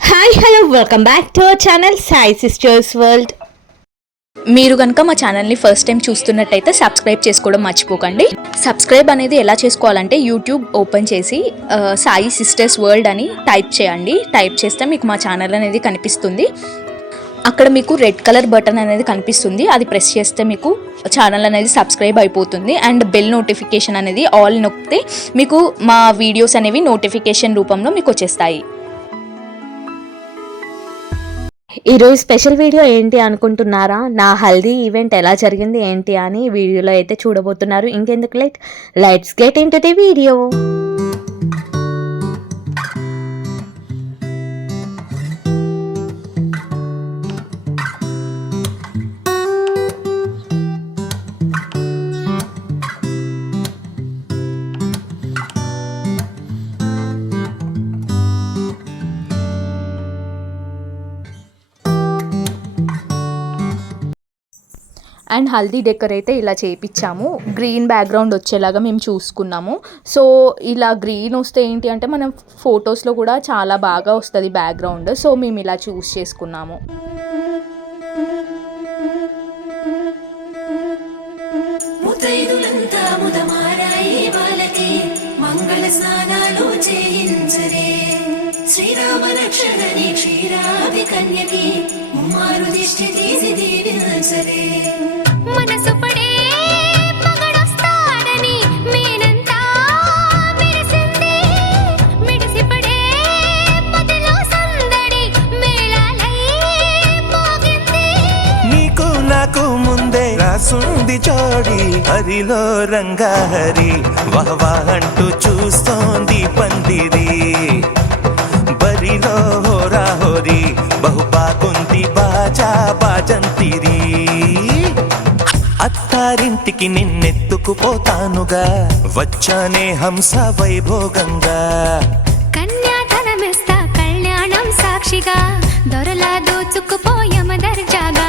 Hi hello welcome back to our channel Sai sisters world. మీరు కనుక మా ఛానల్ని ఫస్ట్ టైం చూస్తున్నట్టయితే సబ్స్క్రైబ్ చేసుకోవడం మర్చిపోకండి. సబ్స్క్రైబ్ అనేది ఎలా చేసుకోవాలంటే యూట్యూబ్ ఓపెన్ చేసి సాయి సిస్టర్స్ వరల్డ్ అని టైప్ చేయండి. టైప్ చేస్తే మీకు మా ఛానల్ అనేది కనిపిస్తుంది. అక్కడ మీకు రెడ్ కలర్ బటన్ అనేది కనిపిస్తుంది. అది ప్రెస్ చేస్తే మీకు ఛానల్ అనేది సబ్స్క్రైబ్ అయిపోతుంది. అండ్ బెల్ నోటిఫికేషన్ అనేది ఆల్ నొక్కితే మీకు మా వీడియోస్ అనేవి నోటిఫికేషన్ రూపంలో మీకు వచ్చేస్తాయి. ఈరోజు స్పెషల్ వీడియో ఏంటి అనుకుంటున్నారా? నా హల్దీ ఈవెంట్ ఎలా జరిగింది ఏంటి అని వీడియోలో అయితే చూడబోతున్నారు. ఇంకెందుకు late, let's get into the video. And haldi decor అయితే ఇలా చేయించాము. గ్రీన్ బ్యాక్గ్రౌండ్ వచ్చేలాగా మేము చూసుకున్నాము. సో ఇలా గ్రీన్ వస్తే ఏంటి అంటే మనం ఫొటోస్లో కూడా చాలా బాగా వస్తుంది బ్యాక్గ్రౌండ్. సో మేము ఇలా చూస్ చేసుకున్నాము. శ్రీరామ రక్షణని క్షీరాది కన్యకి ముమ్మారు దిష్టి తీసి దీవించరే. మనసు పడే మగడొస్తాడని మేనంతా మెరిసింది. మిడిసి పడే మదిలో సందడి మేళాలై మోగింది. నీకు నాకు ముందే రాసుంది జోడి, హరిలో రంగా హరి వహవా అంటూ చూస్తోంది పందిరి. బరిలో హోరా హోరి బహుబాగుంది బాజా బాజంతిరి. అత్తారింటికి నిన్నెత్తుకుపోతానుగా, వచ్చానే హంస వైభోగంగా. కన్యాధనమిస్తా కళ్యాణం సాక్షిగా, దొరలా దోచుకుపోయమ దర్జాగా.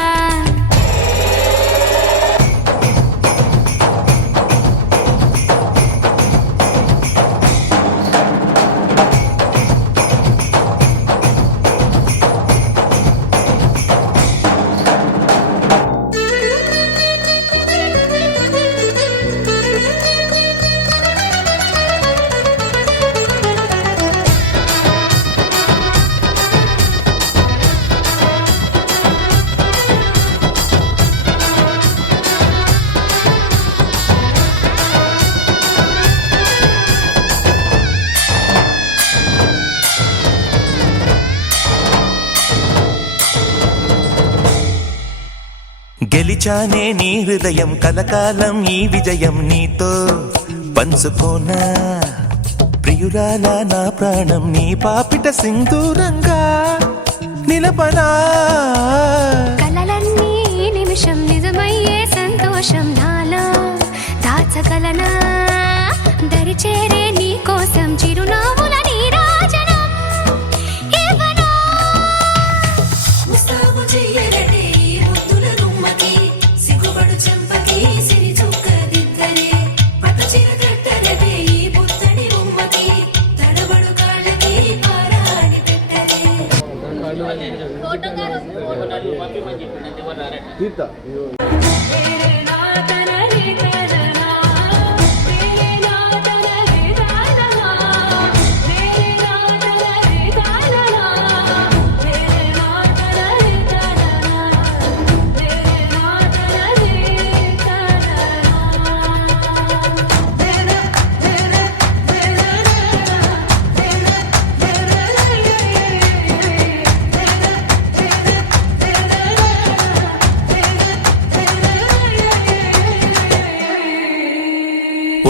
గెలిచానే నీ హృదయం, కలకాలం ఈ విజయం నీతో పంచుకోనా. ప్రియురాలా నా ప్రాణం, నీ పాపిట సింధూరంగా నిలపనా. కలలన్నీ నిమిషం నిజమయ్యే సంతోషం నాలో దాచగలనా. దరిచేరే నీ కోసం చిరునవ్వుల నీరాజనం ఇవ్వనా. ముస్తాబు చెయ్యరటే ఈ ముద్దుల గుమ్మకి, సిగ్గుపడు చెంపకి సిరి చుక్క దిద్దలే. పట్టు చీర కట్టరవే ఈ పుత్తడి బొమ్మకి, తడబడు కాళ్ళకి పారాని పెట్టలే.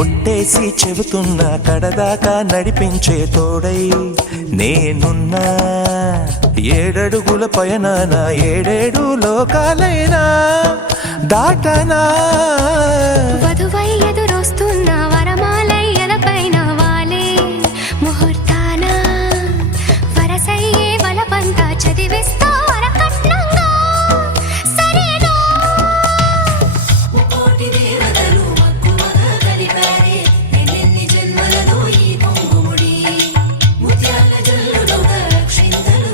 ఒట్టేసి చెబుతున్నా, కడదాకా నడిపించే తోడై నేనున్నా. ఏడడుగుల పయనాన ఏడేడు లోకాలైనా దాటనా. వధువై ఎదురొస్తున్న వరమాలై ఎదపైన వాలే ముహూర్తాన, వరసయ్యే వలపంతా చదివిస్తా వరకట్నంగా. సరేనా కోటి దేవతలు మక్కువగా కలిపారే ఎన్నెన్ని జన్మలలో ఈ పొంగుముడి. ముత్యాల జల్లులుగా క్షింతలు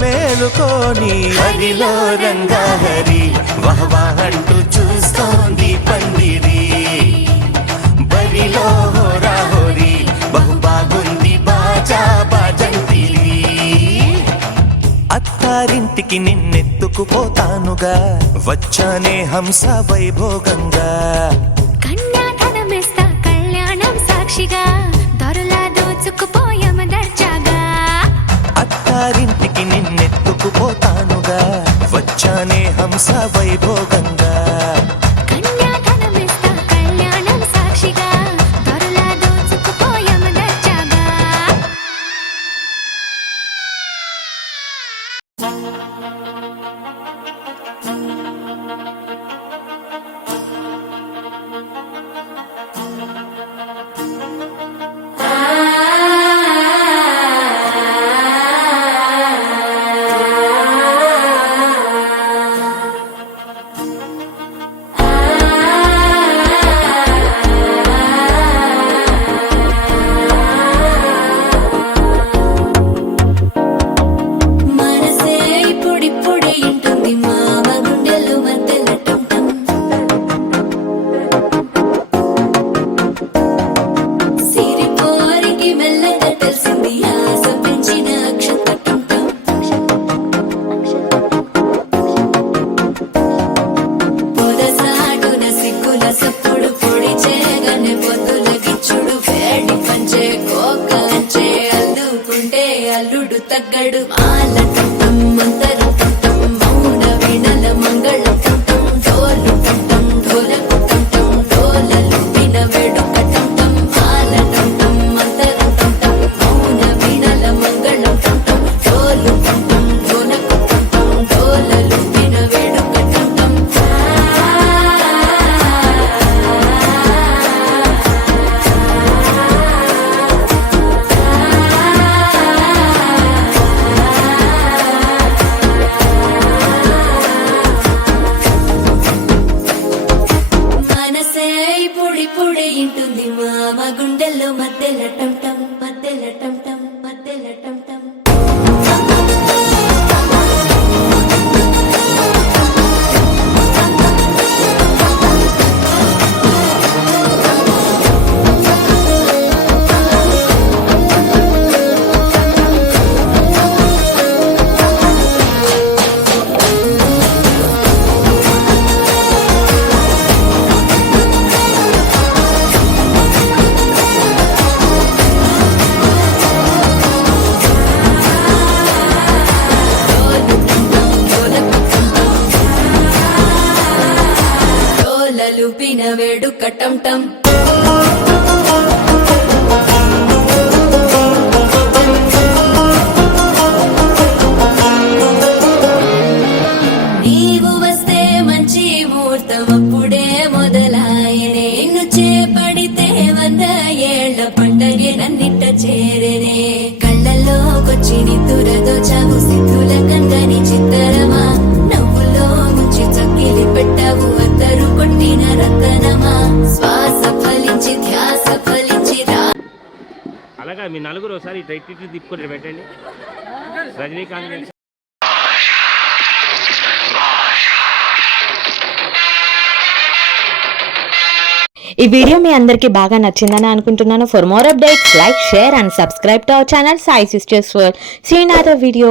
మేలుకోని హరిలో రంగాహరి వహవాహంటూ చూస్తోంది పందిరి బరిలో హోరా హోరీ బహు బాగుంది బాజా బాజంతిరి అత్తారింటికి నిన్నెత్తుకుపోతానుగా వచ్చానే హంస వైభోగంగా కన్యాధనమిస్తా కళ్యాణం సాక్షిగా దొరలా దోచుకుపోయామ దర్జాగా అత్తారింటికి నిన్నెత్తుకుపోతానుగా వచ్చానే హంస వైభోగంగా కన్యాధనమిస్తా కళ్యాణం సాక్షిగా దొరలా దోచుకుపోయామ దర్జాగా మనసే ఇప్పుడిప్పుడే ఇంటుంది మామ గుండెలు మధ్యలో టంటం సిరిపోరికి మెల్లగా తెలిసింది ఆశ పెంచిన అక్షత టంటం పొదసాటున సిగ్గుల సప్పుడు పొడి చేయగానే పొద్దుల గిచ్చుడు వేడి పంచే కోకలంచే అల్లుకుంటే అల్లుడు తగ్గడు మాల టంటం మంతర టంటం మౌన వీణల మంగళ టంటం డోలు టంటం ఢోలకు టంటం డోలలు విన వేడుక టంటం మాల టంటం మంతర టంటం మౌన వీణల మంగళ టంటం డోలు టంటం ఢోలకు టంటం డోలలు విన వేడుక టంటం మనసే ఇప్పుడిప్పుడే ఇంటుంది మామ గుండెల్లో మధ్యలో టంటం మధ్యలో టంటం మధ్యలో టంటం డోలలు పిన వేడుక టంటం నీవు వస్తే మంచి ముహూర్తం అప్పుడే మొదలాయనే నిన్ను చేపడితే 100 ఏళ్ల పండగే నన్నిట్ట చేరేనే కళ్ళల్లోకొచ్చి నిద్దురదో చావు సిద్ధుల కందని చిత్తరమా నవ్వులో ముంచి చక్కిలి పెట్టావు అద్దరు కొట్టిన రతనమా శ్వాస ఫలించి ధ్యాస ఫలించి అలాగా మీ నలుగురు ఒకసారి ఇటు తిప్పుకొని పెట్టండి రజనీకాంత్ ఈ వీడియో మీ అందరికీ బాగా నచ్చిందని అనుకుంటున్నాను. For more updates like share and subscribe to our channel Sai sisters world. See you in other video.